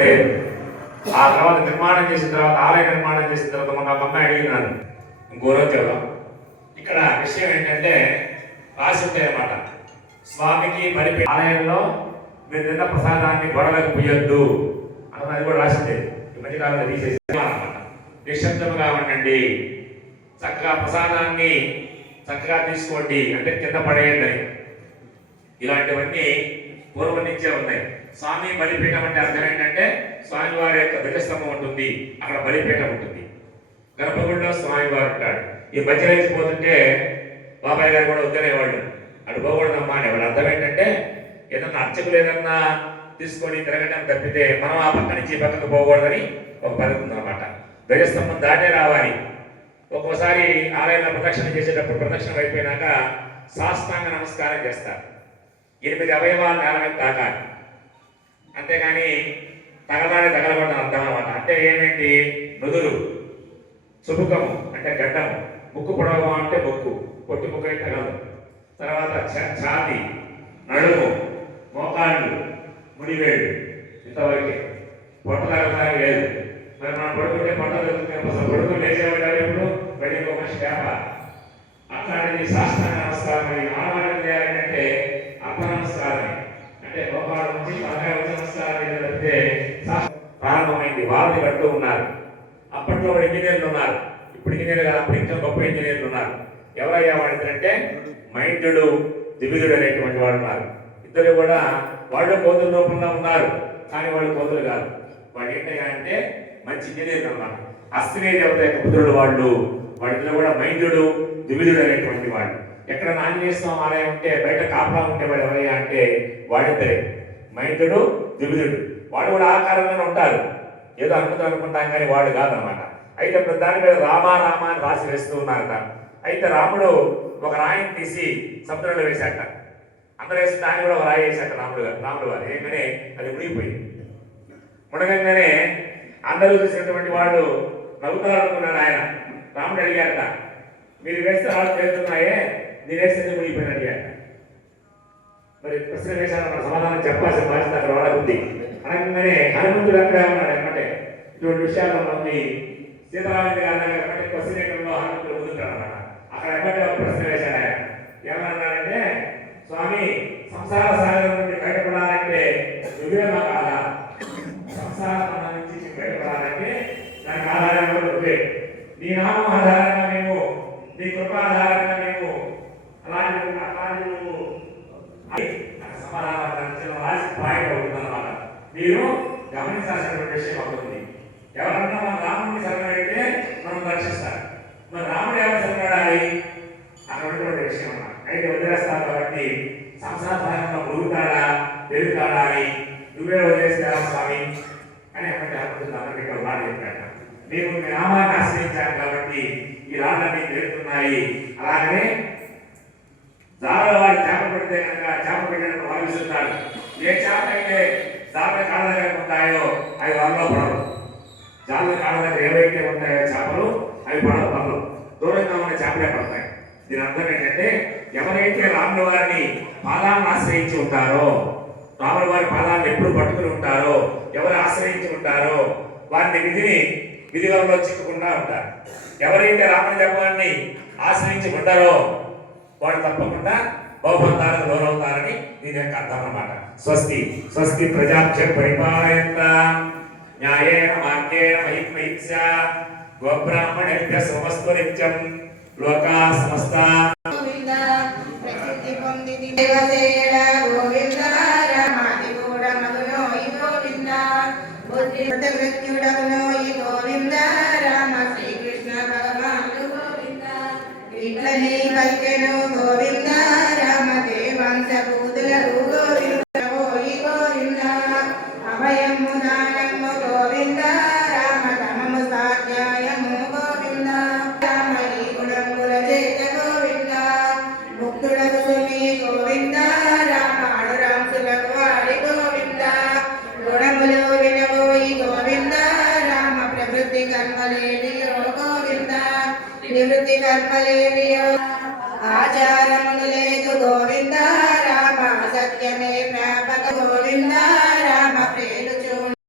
ఇప్పుడే ఆ తర్వాత నిర్మాణం చేసిన తర్వాత ఆలయ నిర్మాణం చేసిన తర్వాత మొన్న ఒక అమ్మాయి అడిగినాను ఇంకో రోజు చెప్దాం. ఇక్కడ విషయం ఏంటంటే రాసి ఉంటాయి అన్నమాట, స్వామికి బలి ఆలయంలో మీరు తిన్న ప్రసాదాన్ని గొడవలకు పోయొద్దు అన్నది కూడా రాసి ఉండేది. ఈ మధ్యకాలంలో తీసేసి అన్నమాట, నిశ్శబ్దముగా ఉండండి, చక్కగా ప్రసాదాన్ని చక్కగా తీసుకోండి, అంటే కింద పడేయండి. ఇలాంటివన్నీ పూర్వం నుంచే ఉన్నాయి. స్వామి బలిపీఠం అంటే అర్థం ఏంటంటే స్వామివారి యొక్క ధ్వజస్తంభం ఉంటుంది, అక్కడ బలిపీఠం ఉంటుంది, గర్భగుడిలో స్వామివారు ఉంటాడు. ఈ మధ్య పోతుంటే బాబాయ్ గారు కూడా వద్దనేవాళ్ళు, అటు పోకూడదమ్మా అనేవాళ్ళు. అర్థం ఏంటంటే ఏదన్నా అర్చకులు ఏదన్నా తీసుకొని తిరగడం తప్పితే మనం ఆ పక్క నుంచి ఈ పక్కకు పోకూడదని ఒక పద్ధతి ఉందన్నమాట. ధ్వజస్తంభం దాటే రావాలి. ఒక్కోసారి ఆలయంలో ప్రదక్షిణ చేసేటప్పుడు ప్రదక్షిణ అయిపోయినాక సాష్టాంగ నమస్కారం చేస్తారు. 8 అవయవాలు నేల మీద తాకాలి, అంతేగాని తగలకూడదని అర్థం అన్నమాట. అంటే ఏమేంటి, నుదురు, చుబుకము అంటే గడ్డము, ముక్కు పొడవు అంటే ముక్కు, పొట్టి ముక్కు అయితే తగలదు. తర్వాత ఛాతి, నడుము, మోకాళ్ళు, ముడివేడు, ఇంతవరకే. పొట్ట తగలడానికి లేదు. మరి మనం పడుకుంటే పొట్ట తగ్గుతుంది, అసలు పడుకుని లేచేవాడు ఎప్పుడు బయట ఒక శాప. అట్లాంటిది సాష్టాంగ నమస్కారం. ఆడవాళ్ళకి చేయాలంటే అర్థ నమస్కారం, అంటే గోపాల నుంచి పదహారు వచ్చి నమస్కారం తప్పితే ప్రారంభమైంది. వాళ్ళని కడుతూ ఉన్నారు. అప్పట్లో ఇంజనీర్లు ఉన్నారు, ఇప్పుడు ఇంజనీర్ కాదు, అప్పుడు ఇంకా గొప్ప ఇంజనీర్లు ఉన్నారు. ఎవరయ్యా వాడితే మైందుడు, దివిదుడు అనేటువంటి వాడు ఉన్నారు. ఇద్దరు కూడా వాళ్ళు కోతుల రూపంలో ఉన్నారు, కానీ వాళ్ళు కోతులు కాదు. వాళ్ళు ఏంటయ్యా అంటే మంచి ఇంజనీర్లు అన్నమాట. అశ్విని దేవత యొక్క పుత్రుడు వాళ్ళు. వాళ్ళిద్దరు కూడా మైందుడు, దివిదుడు అనేటువంటి వాళ్ళు. ఎక్కడ ఆంజనేయ స్వామి ఆలయం ఉంటే బయట కాపలా ఉంటే వాడు ఎవరయ్యా అంటే వాడిద్దరే, మైందుడు, దివిదుడు. వాడు కూడా ఆకారంగానే ఉంటారు, ఏదో అనుకుంటాం కానీ వాడు కాదనమాట. అయితే దాని మీద రామా రామ అని రాసి వేస్తూ ఉన్నారట. అయితే రాముడు ఒక రాయిని తీసి సముద్రంలో వేశాట. అందరూ వేసి దాన్ని కూడా ఒక రాయి వేశాట రాముడు గారు. ఏంటనే అది మునిగిపోయింది. మునగంగానే అందరూ చూసినటువంటి వాళ్ళు నవ్వుతారు అనుకున్నాడు ఆయన. రాముడు అడిగారట, మీరు వేస్తే రాళ్ళు చేరుతున్నాయే, నేను వేస్తే మునిగిపోయిన అడిగాట. మరి ప్రశ్న వేశాను, మన సమాధానం చెప్పాల్సిన బాధ్యత అక్కడ వాడకుంది. అనగానే హనుమంతుడు అక్కడే ఉన్నాడు అనమాట. ఇటువంటి విషయాల్లో మంది సీతారామయ్య గారి క్వశ్చన్ హనుమంతుడు ముందుంటాడు అనమాట. అక్కడ ఎమ్మటే ఒక ప్రశ్న వేశాడు ఆయన. ఏమన్నాడంటే, స్వామి సంసార సాగరం నుండి బయటపడాలంటే నువ్వేమా కాదా? సంసార నుంచి బయటపడాలంటే దానికి ఆధారంగా నువ్వే. నీ నామం ఆధారంగా మేము, నీ కృప ఆధారంగా మేము, అలాంటి నువ్వు సమాధానం రాసి పాయింట్ అవుతుందన్నమాట. మీరు గమనించాల్సినటువంటి విషయం అవుతుంది. ఎవరన్నా మన రాముడిని శరణైతే మనం రక్షిస్తారు. మన రాముడు ఎవరు శరణాడాలి అన్నటువంటి విషయం అన్నమాట. అయితే వదిలేస్తారు కాబట్టి సంసారంలో మురుగుతాడా పెరుగుతాడా అని నువ్వే వదిలేస్తావా స్వామి అని అన్నట్టు ఇక్కడ మాట చెప్పాడు. మేము మీ నామాన్ని ఆశ్రయించాము కాబట్టి ఈ రాళ్ళన్నీ పెరుగుతున్నాయి. అలాగనే జాల వాడి చేప పెడితే కనుక చేప పెట్టినట్టు భావిస్తున్నాడు. ఏ చేప అయితే జాల కాళ్ళ దగ్గర ఉంటాయో అవి వాళ్ళలో పడవు. జాల కాళ్ళ దగ్గర ఏవైతే ఉంటాయో చేపలు అవి పడవు, వాళ్ళు దూరంగా ఉన్న చేపలే పడతాయి. దీని అర్థం ఏంటంటే ఎవరైతే రాముల వారిని పాదాలను ఆశ్రయించి ఉంటారో, రాముల వారి పాదాలను ఎప్పుడు పట్టుకుని ఉంటారో, ఎవరు ఆశ్రయించి ఉంటారో వారిని విధిలో చిక్కకుండా ఉంటారు. ఎవరైతే రాముల జపాన్ని ఆశ్రయించి ఉంటారో వాడు తప్పకుండా బహుబంధాలకు లోనవుతారని దీని యొక్క అర్థం అన్నమాట. స్వస్తి స్వస్తి ప్రజాభ్య పరిపాలయంతాం న్యాయేన మార్గేణ మహిమహింస గోబ్రాహ్మణేభ్య సమస్తు నిత్యం లోకా సమస్తా ప్రసిద్ధి పొందిది దేవసేన గోవింద రామాది కూడా మధునోయి గోవింద బుద్ధి మృత్యుడమునోయి గోవింద రామ శ్రీకృష్ణ భగవానుడు గోవింద ఇట్లని పలికెను గోవింద రామ దేవాంశ పూతులకు గోవింద ఓయి గోవింద అభయము దానము గోవింద రామ తమము సాధ్యాయము గోవింద రామ ఈ గుణముల చేత గోవింద ముక్తులకు సుని గోవింద రామ అడురాంసులకు వాడి గోవింద గుణములు వినబోయి గోవింద రామ ప్రవృత్తి కర్మలేవియో గోవింద నివృత్తి కర్మలేవియో